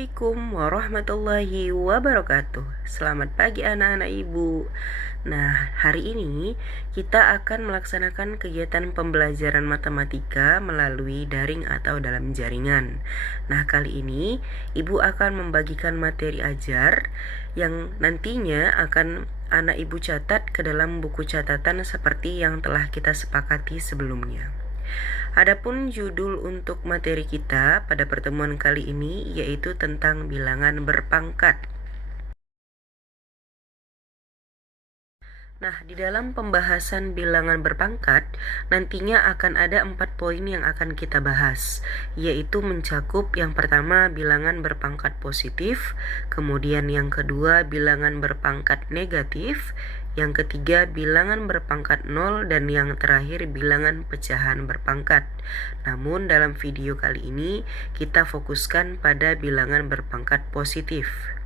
Assalamualaikum warahmatullahi wabarakatuh. Selamat pagi anak-anak ibu. Nah, hari ini kita akan melaksanakan kegiatan pembelajaran matematika melalui daring atau dalam jaringan. Nah, kali ini ibu akan membagikan materi ajar yang nantinya akan anak ibu catat ke dalam buku catatan seperti yang telah kita sepakati sebelumnya. Adapun judul untuk materi kita pada pertemuan kali ini yaitu tentang bilangan berpangkat. Nah, di dalam pembahasan bilangan berpangkat, nantinya akan ada 4 poin yang akan kita bahas, yaitu mencakup yang pertama bilangan berpangkat positif, kemudian yang kedua bilangan berpangkat negatif, yang ketiga bilangan berpangkat 0, dan yang terakhir bilangan pecahan berpangkat. Namun dalam video kali ini kita fokuskan pada bilangan berpangkat positif.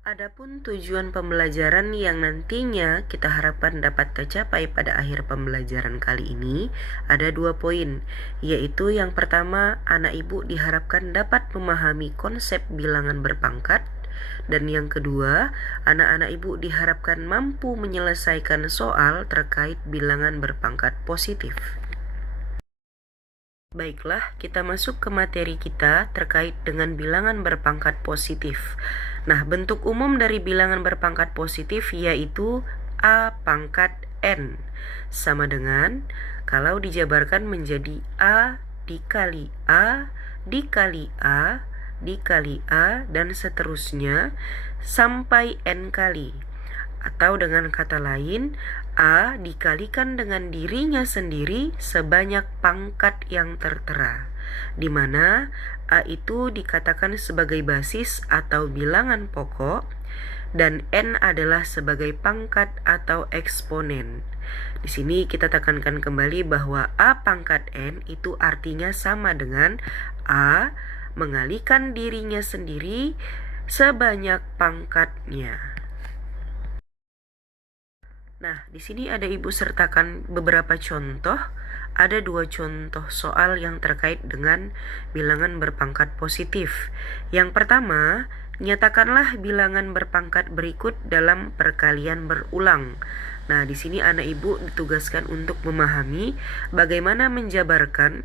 Adapun tujuan pembelajaran yang nantinya kita harapkan dapat tercapai pada akhir pembelajaran kali ini ada 2 poin, yaitu yang pertama, anak ibu diharapkan dapat memahami konsep bilangan berpangkat, dan yang kedua, anak-anak ibu diharapkan mampu menyelesaikan soal terkait bilangan berpangkat positif. Baiklah, kita masuk ke materi kita terkait dengan bilangan berpangkat positif. Nah, bentuk umum dari bilangan berpangkat positif yaitu A pangkat N. Sama dengan kalau dijabarkan menjadi A dikali A, dikali A, dikali A, dan seterusnya sampai N kali. Atau dengan kata lain, A dikalikan dengan dirinya sendiri sebanyak pangkat yang tertera, di mana A itu dikatakan sebagai basis atau bilangan pokok, dan N adalah sebagai pangkat atau eksponen. Di sini kita tekankan kembali bahwa A pangkat N itu artinya sama dengan A mengalikan dirinya sendiri sebanyak pangkatnya. Nah, di sini ada ibu sertakan beberapa contoh. Ada 2 contoh soal yang terkait dengan bilangan berpangkat positif. Yang pertama, nyatakanlah bilangan berpangkat berikut dalam perkalian berulang. Nah, di sini anak ibu ditugaskan untuk memahami bagaimana menjabarkan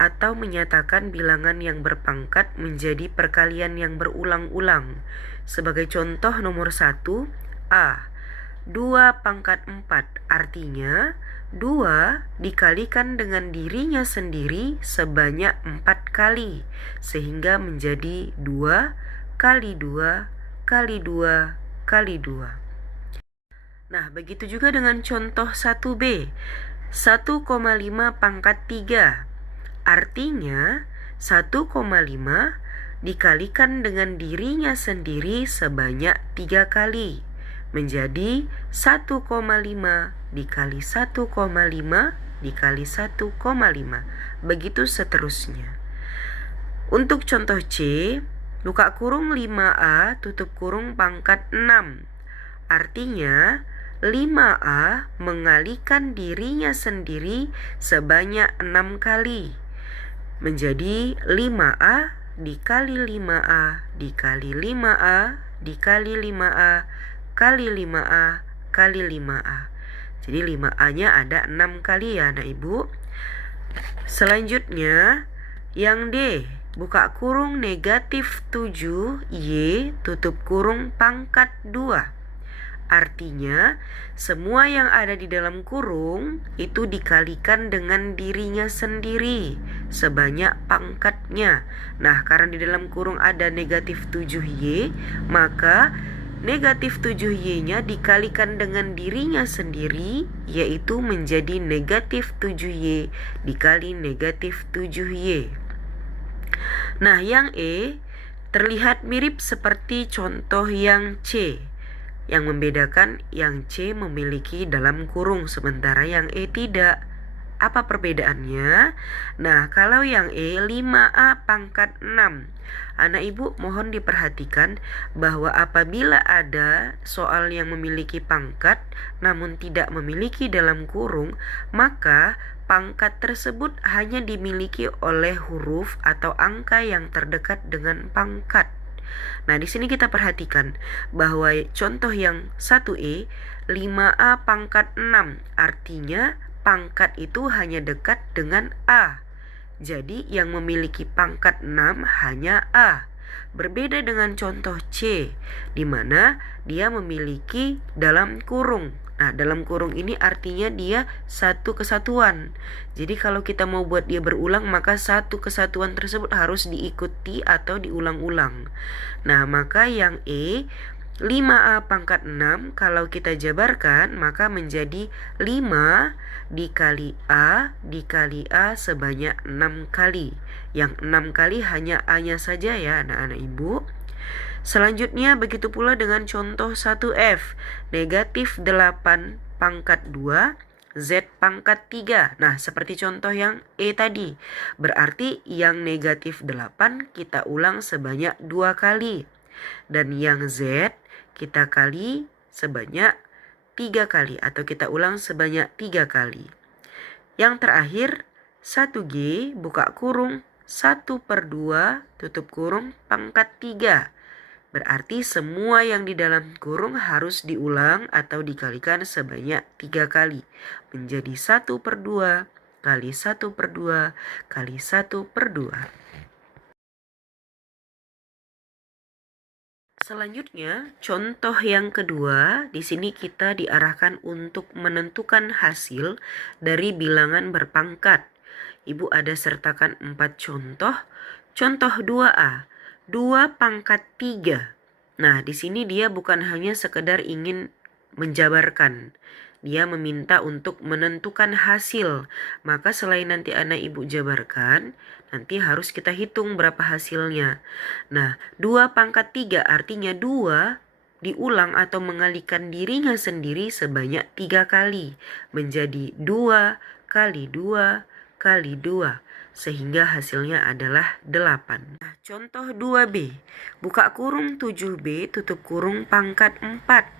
atau menyatakan bilangan yang berpangkat menjadi perkalian yang berulang-ulang. Sebagai contoh nomor 1, A 2 pangkat 4, artinya 2 dikalikan dengan dirinya sendiri sebanyak 4 kali, sehingga menjadi 2 kali 2 kali 2 kali 2. Nah, begitu juga dengan contoh 1B, 1,5 pangkat 3, artinya 1,5 dikalikan dengan dirinya sendiri sebanyak 3 kali, menjadi 1,5 dikali 1,5 dikali 1,5. Begitu seterusnya. Untuk contoh C, buka kurung 5A tutup kurung pangkat 6. Artinya 5A mengalikan dirinya sendiri sebanyak 6 kali, menjadi 5A dikali 5A dikali 5A dikali 5A kali 5A kali 5A. Jadi 5A-nya ada 6 kali ya anak ibu. Selanjutnya yang D, buka kurung negatif 7Y tutup kurung pangkat 2. Artinya semua yang ada di dalam kurung itu dikalikan dengan dirinya sendiri sebanyak pangkatnya. Nah, karena di dalam kurung ada negatif 7Y, maka negatif 7Y-nya dikalikan dengan dirinya sendiri, yaitu menjadi negatif 7Y dikali negatif 7Y. Nah, yang E terlihat mirip seperti contoh yang C. Yang membedakan yang C memiliki dalam kurung, sementara yang E tidak. Apa perbedaannya? Nah, kalau yang E 5A pangkat 6. Anak ibu mohon diperhatikan bahwa apabila ada soal yang memiliki pangkat namun tidak memiliki dalam kurung, maka pangkat tersebut hanya dimiliki oleh huruf atau angka yang terdekat dengan pangkat. Nah, di sini kita perhatikan bahwa contoh yang 1E, 5A pangkat 6, artinya pangkat itu hanya dekat dengan A. Jadi yang memiliki pangkat 6 hanya A. Berbeda dengan contoh C, di mana dia memiliki dalam kurung. Nah, dalam kurung ini artinya dia satu kesatuan. Jadi kalau kita mau buat dia berulang, maka satu kesatuan tersebut harus diikuti atau diulang-ulang. Nah, maka yang E, 5A pangkat 6, kalau kita jabarkan maka menjadi 5 dikali A sebanyak 6 kali. Yang 6 kali hanya A-nya saja ya anak-anak ibu. Selanjutnya begitu pula dengan contoh 1F, negatif 8 pangkat 2, Z pangkat 3. Nah, seperti contoh yang E tadi. Berarti yang negatif 8 kita ulang sebanyak 2 kali. Dan yang Z kita kali sebanyak 3 kali atau kita ulang sebanyak 3 kali. Yang terakhir 1G buka kurung 1/2 tutup kurung pangkat 3. Berarti semua yang di dalam kurung harus diulang atau dikalikan sebanyak 3 kali. Menjadi 1/2 kali 1/2 kali 1/2. Selanjutnya, contoh yang kedua, di sini kita diarahkan untuk menentukan hasil dari bilangan berpangkat. Ibu ada sertakan 4 contoh. Contoh 2A, 2 pangkat 3. Nah, di sini dia bukan hanya sekedar ingin menjabarkan. Dia meminta untuk menentukan hasil. Maka selain nanti anak ibu jabarkan, nanti harus kita hitung berapa hasilnya. Nah, 2 pangkat 3 artinya 2 diulang atau mengalikan dirinya sendiri sebanyak 3 kali. Menjadi 2 kali 2 kali 2. Sehingga hasilnya adalah 8. Nah, contoh 2B. Buka kurung 7B tutup kurung pangkat 4.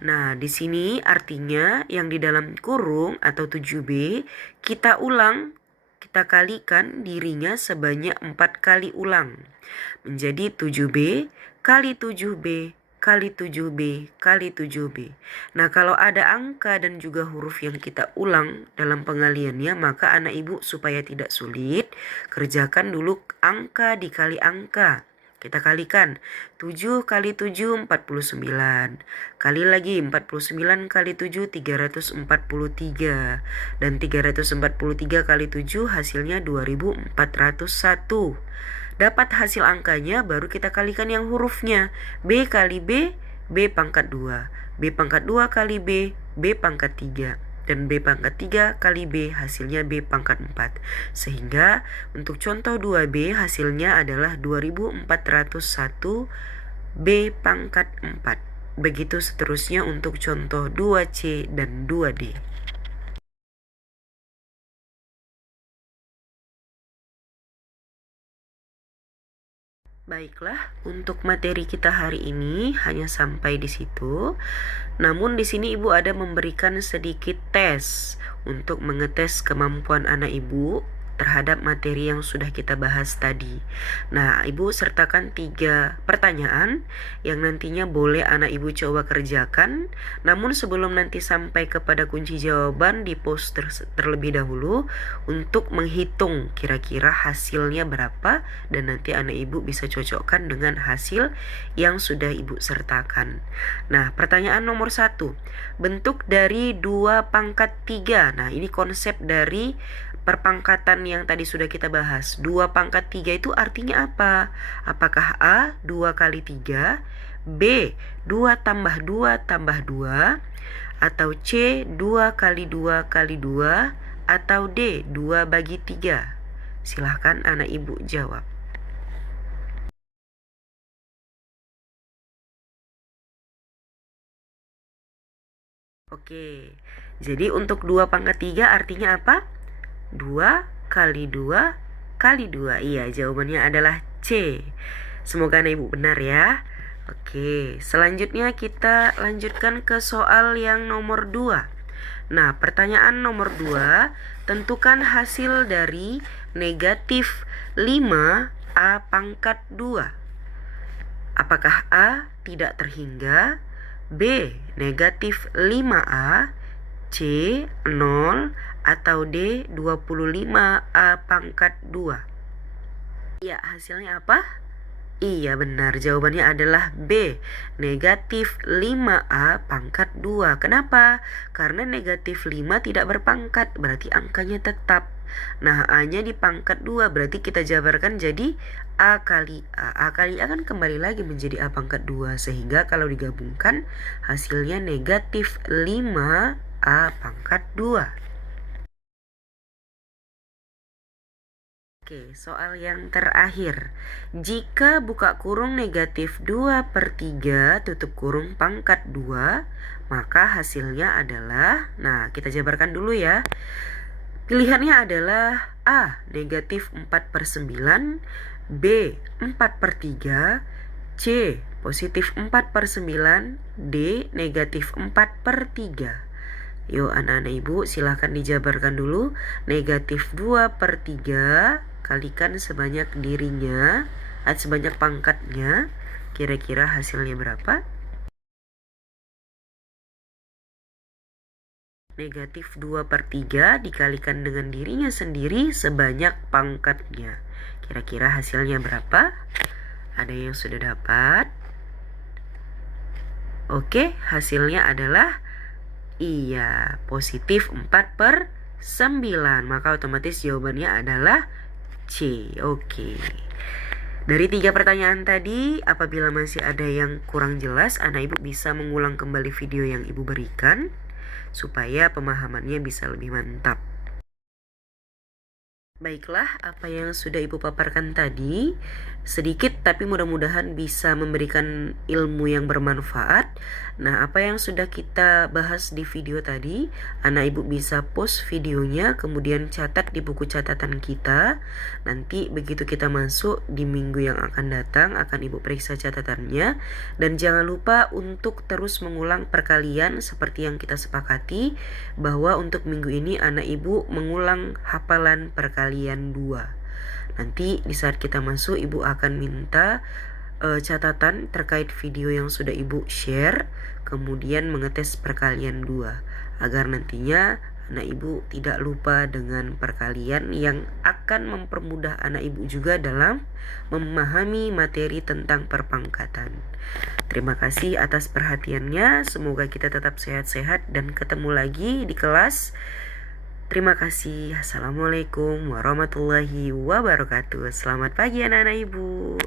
Nah, di sini artinya yang di dalam kurung atau 7B kita ulang, kita kalikan dirinya sebanyak 4 kali ulang. Menjadi 7B kali 7B kali 7B kali 7B. Nah, kalau ada angka dan juga huruf yang kita ulang dalam pengaliannya, maka anak ibu supaya tidak sulit, kerjakan dulu angka dikali angka. Kita kalikan 7 kali 7 49. Kali lagi 49 kali 7 343. Dan 343 kali 7 hasilnya 2401. Dapat hasil angkanya baru kita kalikan yang hurufnya. B kali B, B pangkat 2. B pangkat 2 kali B, B pangkat 3. Dan B pangkat 3 kali B hasilnya B pangkat 4. Sehingga untuk contoh 2B hasilnya adalah 2401 B pangkat 4. Begitu seterusnya untuk contoh 2C dan 2D. Baiklah, untuk materi kita hari ini hanya sampai di situ. Namun di sini Ibu ada memberikan sedikit tes untuk mengetes kemampuan anak Ibu terhadap materi yang sudah kita bahas tadi. Nah, Ibu sertakan 3 pertanyaan yang nantinya boleh anak Ibu coba kerjakan. Namun sebelum nanti sampai kepada kunci jawaban, di post terlebih dahulu untuk menghitung kira-kira hasilnya berapa, dan nanti anak Ibu bisa cocokkan dengan hasil yang sudah Ibu sertakan. Nah, pertanyaan nomor 1. Bentuk dari 2 pangkat 3. Nah, ini konsep dari perpangkatan yang tadi sudah kita bahas. 2 pangkat 3 itu artinya apa? Apakah A 2 kali 3, B 2 tambah 2 tambah 2, atau C 2 kali 2 kali 2, atau D 2 bagi 3? Silahkan anak ibu jawab. Oke, jadi untuk 2 pangkat 3 artinya apa? 2 kali 2 kali 2. Iya, jawabannya adalah C. Semoga anak ibu benar ya. Oke, selanjutnya kita lanjutkan ke soal yang nomor 2. Nah, pertanyaan nomor 2, tentukan hasil dari negatif 5A pangkat 2. Apakah A tidak terhingga, B negatif 5A, C 0, atau D 25A pangkat 2? Ya, hasilnya apa? Iya benar, jawabannya adalah B, negatif 5A pangkat 2. Kenapa? Karena negatif 5 tidak berpangkat, berarti angkanya tetap. Nah, A-nya di pangkat 2, berarti kita jabarkan jadi A kali A. A kali A kan kembali lagi menjadi A pangkat 2, sehingga kalau digabungkan hasilnya negatif 5A pangkat 2. Oke, soal yang terakhir. Jika buka kurung negatif 2/3 tutup kurung pangkat 2, maka hasilnya adalah, nah kita jabarkan dulu ya. Pilihannya adalah A, negatif 4/9, B, 4/3, C, positif 4/9, D, negatif 4/3. Yuk anak-anak ibu silahkan dijabarkan dulu. Negatif 2/3 kalikan sebanyak dirinya, sebanyak pangkatnya. Kira-kira hasilnya berapa? Negatif 2/3 dikalikan dengan dirinya sendiri sebanyak pangkatnya. Kira-kira hasilnya berapa? Ada yang sudah dapat? Oke, hasilnya adalah iya, positif 4/9. Maka otomatis jawabannya adalah C. Oke. Dari 3 pertanyaan tadi, apabila masih ada yang kurang jelas, anak ibu bisa mengulang kembali video yang ibu berikan supaya pemahamannya bisa lebih mantap. Baiklah, apa yang sudah ibu paparkan tadi sedikit tapi mudah-mudahan bisa memberikan ilmu yang bermanfaat. Nah, apa yang sudah kita bahas di video tadi, anak ibu bisa post videonya, kemudian catat di buku catatan kita. Nanti begitu kita masuk di minggu yang akan datang, akan ibu periksa catatannya. Dan jangan lupa untuk terus mengulang perkalian seperti yang kita sepakati, bahwa untuk minggu ini anak ibu mengulang hafalan perkalian 2. Nanti di saat kita masuk, ibu akan minta catatan terkait video yang sudah ibu share, kemudian mengetes perkalian 2, agar nantinya anak ibu tidak lupa dengan perkalian yang akan mempermudah anak ibu juga dalam memahami materi tentang perpangkatan. Terima kasih atas perhatiannya, semoga kita tetap sehat-sehat dan ketemu lagi di kelas. Terima kasih. Assalamualaikum warahmatullahi wabarakatuh. Selamat pagi anak-anak ibu.